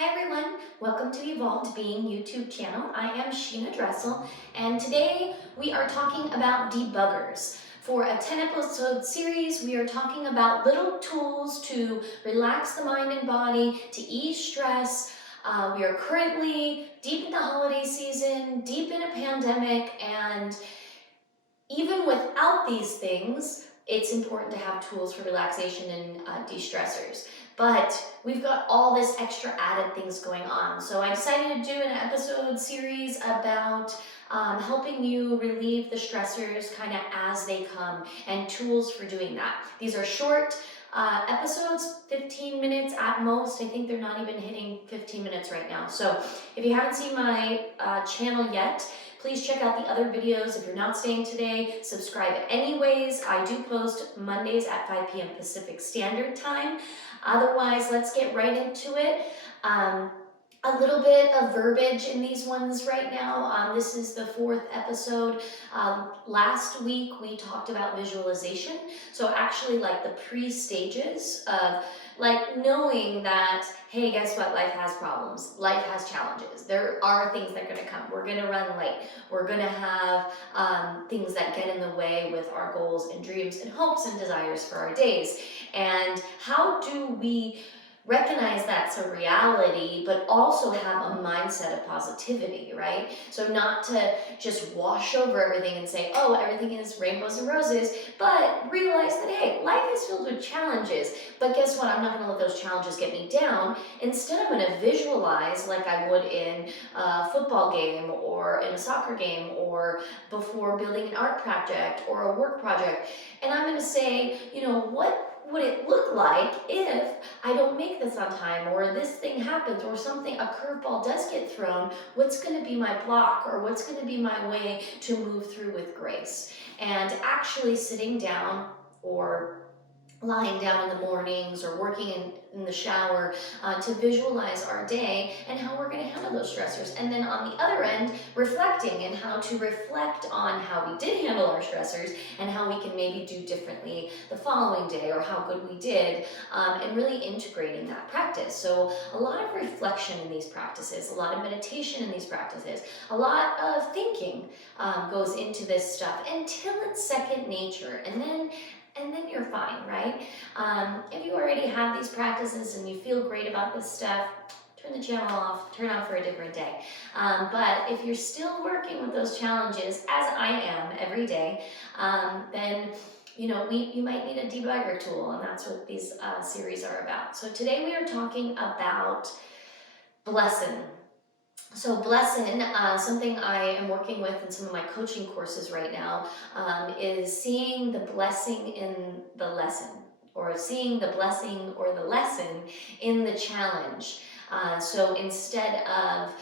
Hi everyone, welcome to Evolved Being YouTube channel. I am Sheena Dressel, and today we are talking about debuggers. For a 10-episode series, we are talking about little tools to relax the mind and body, to ease stress. We are currently deep in the holiday season, deep in a pandemic, and even without these things, it's important to have tools for relaxation and de-stressors. But we've got all this extra added things going on. So I decided to do an episode series about helping you relieve the stressors kind of as they come and tools for doing that. These are short episodes, 15 minutes at most. I think they're not even hitting 15 minutes right now. So if you haven't seen my channel yet, please check out the other videos. If you're not staying today, subscribe anyways. I do post Mondays at 5 p.m. Pacific Standard Time. Otherwise, let's get right into it. A little bit of verbiage in these ones right now. This is the 4th episode. Last week we talked about visualization. So actually like the pre-stages of like knowing that, hey, guess what? Life has problems. Life has challenges. There are things that are going to come. We're going to run late. We're going to have things that get in the way with our goals and dreams and hopes and desires for our days. And how do we recognize that's a reality, but also have a mindset of positivity, right? So not to just wash over everything and say, oh, everything is rainbows and roses, but realize that, hey, life is filled with challenges, but guess what? I'm not gonna let those challenges get me down. Instead, I'm gonna visualize like I would in a football game or in a soccer game or before building an art project or a work project. And I'm gonna say, you know, what would it look like if I don't make this on time, or this thing happens, or something, a curveball does get thrown? What's going to be my block, or what's going to be my way to move through with grace? And actually sitting down or lying down in the mornings or working in the shower to visualize our day and how we're going to handle those stressors. And then on the other end, reflecting and how to reflect on how we did handle our stressors and how we can maybe do differently the following day or how good we did, and really integrating that practice. So a lot of reflection in these practices, a lot of meditation in these practices, a lot of thinking goes into this stuff until it's second nature. And then you're fine, right? If you already have these practices and you feel great about this stuff, turn the channel off, turn on for a different day. But if you're still working with those challenges, as I am every day, then you know, you might need a debugger tool, and that's what these series are about. So today we are talking about blessing. So blessing, something I am working with in some of my coaching courses right now, is seeing the blessing in the lesson, or seeing the blessing or the lesson in the challenge. So instead of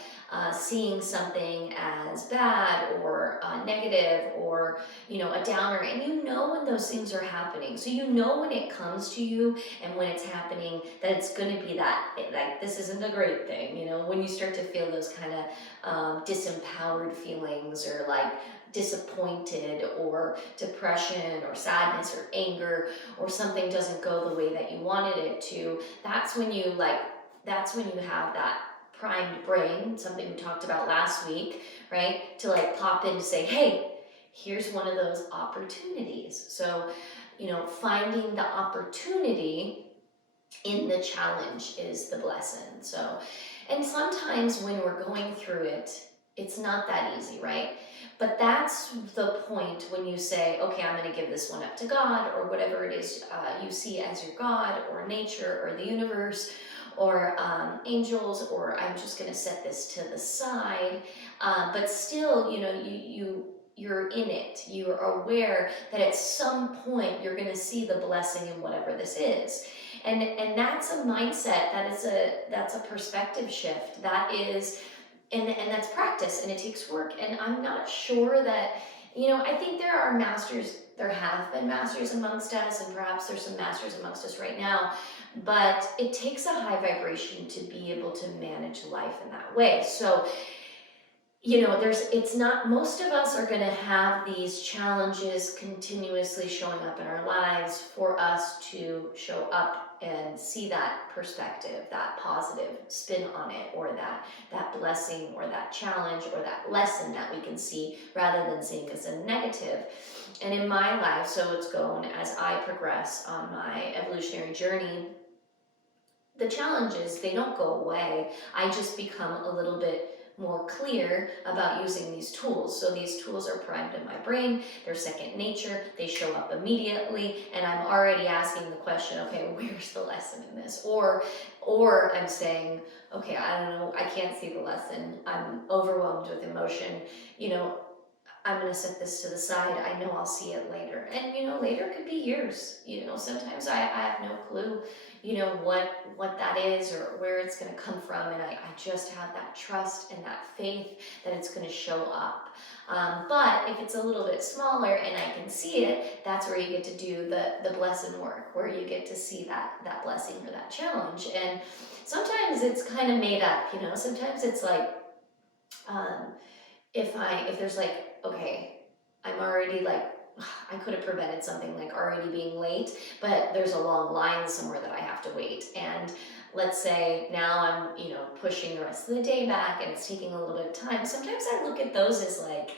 seeing something as bad or negative or a downer, and you know when those things are happening, so you know when it comes to you and when it's happening that it's going to be that, like, this isn't a great thing. When you start to feel those kind of disempowered feelings, or like disappointed or depression or sadness or anger, or something doesn't go the way that you wanted it to, that's when you have that primed brain, something we talked about last week, right? To like pop in to say, hey, here's one of those opportunities. So, finding the opportunity in the challenge is the blessing. So, and sometimes when we're going through it, it's not that easy, right? But that's the point when you say, okay, I'm going to give this one up to God, or whatever it is you see as your God, or nature, or the universe, or angels, or I'm just going to set this to the side. But still, you're in it. You are aware that at some point you're going to see the blessing in whatever this is. And that's a mindset. That's a perspective shift. That is, and that's practice, and it takes work. And I'm not sure that, I think there are masters. There have been masters amongst us, and perhaps there's some masters amongst us right now. But it takes a high vibration to be able to manage life in that way. So it's not, most of us are going to have these challenges continuously showing up in our lives for us to show up and see that perspective, that positive spin on it, or that blessing or that challenge or that lesson that we can see rather than seeing as a negative. And in my life, so it's going as I progress on my evolutionary journey, the challenges, they don't go away. I just become a little bit more clear about using these tools. So these tools are primed in my brain, they're second nature, they show up immediately, and I'm already asking the question, okay, where's the lesson in this? Or I'm saying, okay, I don't know, I can't see the lesson, I'm overwhelmed with emotion, you know, I'm going to set this to the side. I know I'll see it later. And, later could be years. Sometimes I have no clue, what that is or where it's going to come from. And I just have that trust and that faith that it's going to show up. But if it's a little bit smaller and I can see it, that's where you get to do the blessing work, where you get to see that blessing or that challenge. And sometimes it's kind of made up, sometimes it's like, um, if there's like, okay, I'm already like, I could have prevented something like already being late, but there's a long line somewhere that I have to wait. And let's say now I'm, pushing the rest of the day back and it's taking a little bit of time. Sometimes I look at those as like,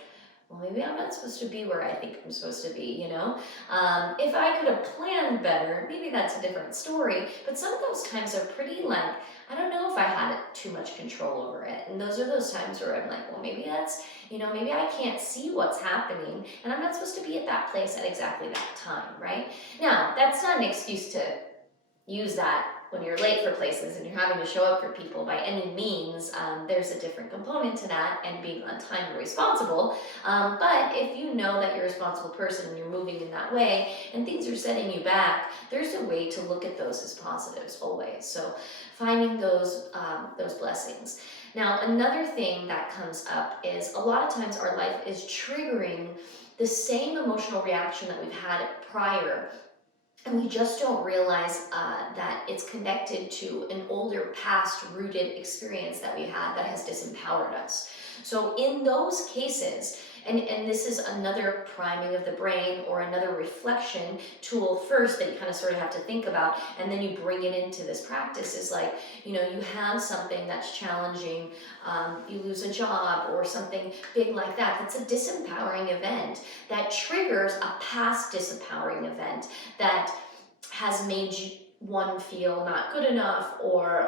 well, maybe I'm not supposed to be where I think I'm supposed to be. If I could have planned better, maybe that's a different story. But some of those times are pretty like, I don't know if I had too much control over it. And those are those times where I'm like, well, maybe that's, maybe I can't see what's happening and I'm not supposed to be at that place at exactly that time, right? Now, that's not an excuse to use that when you're late for places and you're having to show up for people by any means. There's a different component to that and being on time and responsible. But if you know that you're a responsible person and you're moving in that way and things are setting you back, there's a way to look at those as positives always. So finding those blessings. Now, another thing that comes up is a lot of times our life is triggering the same emotional reaction that we've had prior, and we just don't realize that it's connected to an older past rooted experience that we had that has disempowered us. So in those cases, and this is another priming of the brain or another reflection tool first that you kind of sort of have to think about, and then you bring it into this practice, is like, you have something that's challenging, you lose a job or something big like that, that's a disempowering event that triggers a past disempowering event that has made one feel not good enough or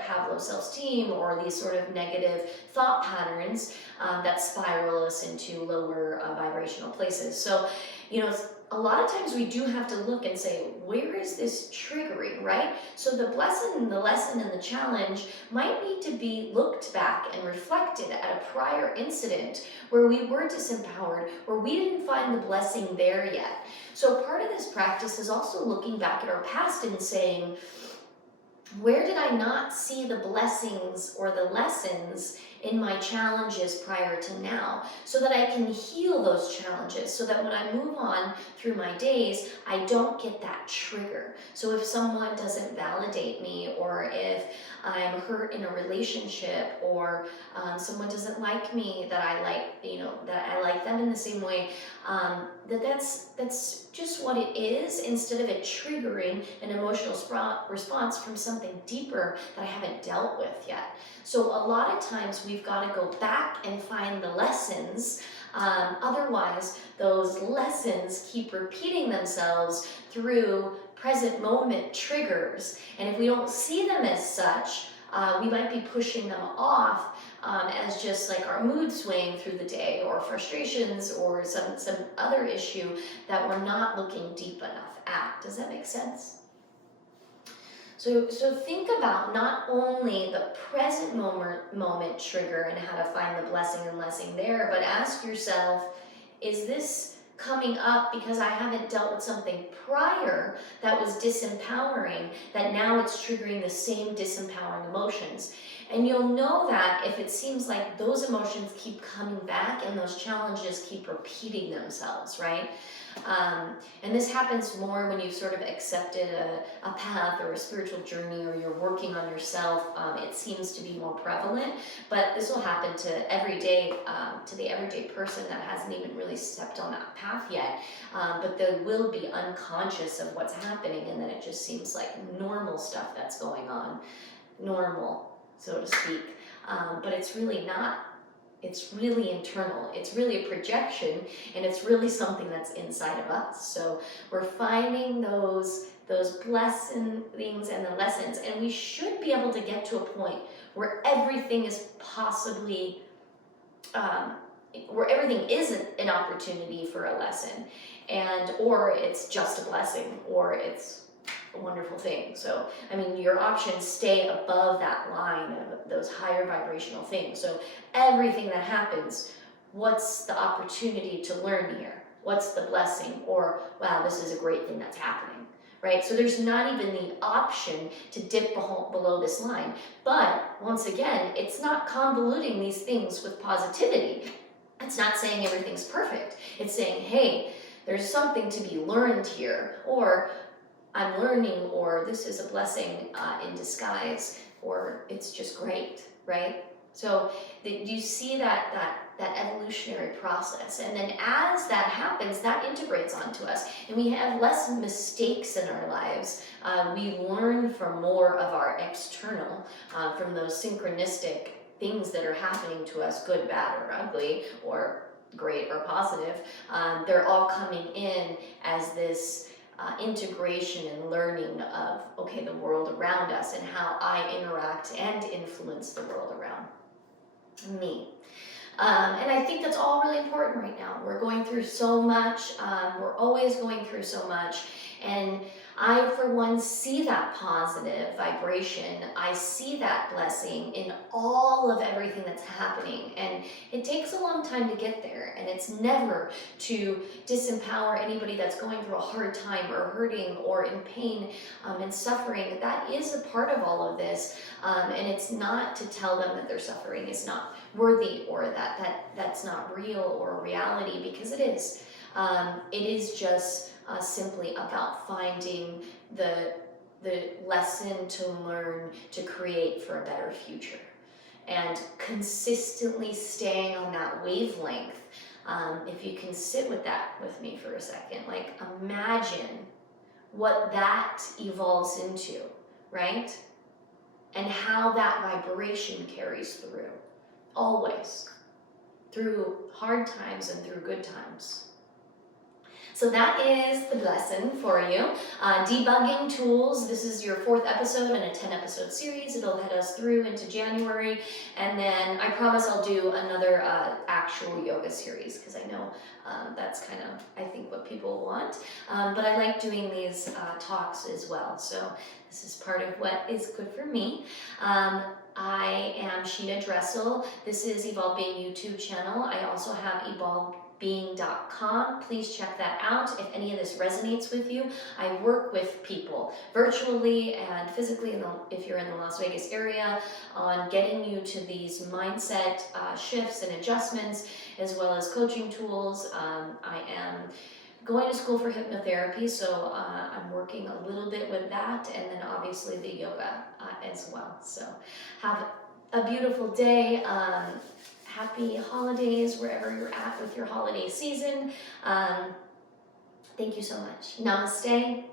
have low self-esteem or these sort of negative thought patterns that spiral us into lower vibrational places. So, a lot of times we do have to look and say, where is this triggering, right? So the blessing, the lesson, and the challenge might need to be looked back and reflected at a prior incident where we were disempowered, where we didn't find the blessing there yet. So part of this practice is also looking back at our past and saying, where did I not see the blessings or the lessons in my challenges prior to now, so that I can heal those challenges, so that when I move on through my days, I don't get that trigger. So if someone doesn't validate me, or if I'm hurt in a relationship, or someone doesn't like me, that I like them in the same way, that's just what it is, instead of it triggering an emotional response from something deeper that I haven't dealt with yet. So a lot of times we've got to go back and find the lessons. Otherwise, those lessons keep repeating themselves through present moment triggers. And if we don't see them as such, we might be pushing them off as just like our mood swing through the day, or frustrations, or some other issue that we're not looking deep enough at. Does that make sense? So think about not only the present moment trigger and how to find the blessing and lesson there, but ask yourself, is this coming up because I haven't dealt with something prior that was disempowering, that now it's triggering the same disempowering emotions? And you'll know that if it seems like those emotions keep coming back and those challenges keep repeating themselves, right? And this happens more when you've sort of accepted a path or a spiritual journey, or you're working on yourself. It seems to be more prevalent, but this will happen to the everyday person that hasn't even really stepped on that path yet. But they will be unconscious of what's happening, and then it just seems like normal stuff that's going on, normal, so to speak. But it's really not. It's really internal. It's really a projection, and it's really something that's inside of us. So we're finding those blessings and the lessons, and we should be able to get to a point where everything is possibly, where everything isn't an opportunity for a lesson, or it's just a blessing, or it's a wonderful thing. So, I mean, your options stay above that line of those higher vibrational things. So everything that happens, what's the opportunity to learn here? What's the blessing? Or, wow, this is a great thing that's happening, right? So there's not even the option to dip below this line. But once again, it's not convoluting these things with positivity. It's not saying everything's perfect. It's saying, hey, there's something to be learned here, or I'm learning, or this is a blessing in disguise, or it's just great, right? So you see that evolutionary process, and then as that happens, that integrates onto us, and we have less mistakes in our lives. We learn from more of our external, from those synchronistic things that are happening to us, good, bad, or ugly, or great or positive. They're all coming in as this integration and learning of, okay, the world around us and how I interact and influence the world around me. And I think that's all really important right now. We're going through so much. We're always going through so much. And I, for one, see that positive vibration. I see that blessing in all of everything that's happening. And it takes a long time to get there. And it's never to disempower anybody that's going through a hard time or hurting or in pain and suffering. That is a part of all of this. And it's not to tell them that their suffering is not worthy, or that's not real or reality, because it is. It is just simply about finding the lesson to learn to create for a better future, and consistently staying on that wavelength. If you can sit with that with me for a second, like imagine what that evolves into, right? And how that vibration carries through, always, through hard times and through good times. So that is the lesson for you. Debugging tools, this is your 4th episode in a 10-episode series. It'll head us through into January. And then I promise I'll do another actual yoga series, because I know that's kind of, I think, what people want. But I like doing these talks as well. So this is part of what is good for me. I am Sheena Dressel. This is Evolve Being YouTube channel. I also have evolvebeing.com. Please check that out if any of this resonates with you. I work with people virtually and physically, if you're in the Las Vegas area, on getting you to these mindset shifts and adjustments, as well as coaching tools. I am going to school for hypnotherapy, so I'm working a little bit with that, and then obviously the yoga as well. So have a beautiful day. Happy holidays wherever you're at with your holiday season. Thank you so much. Namaste.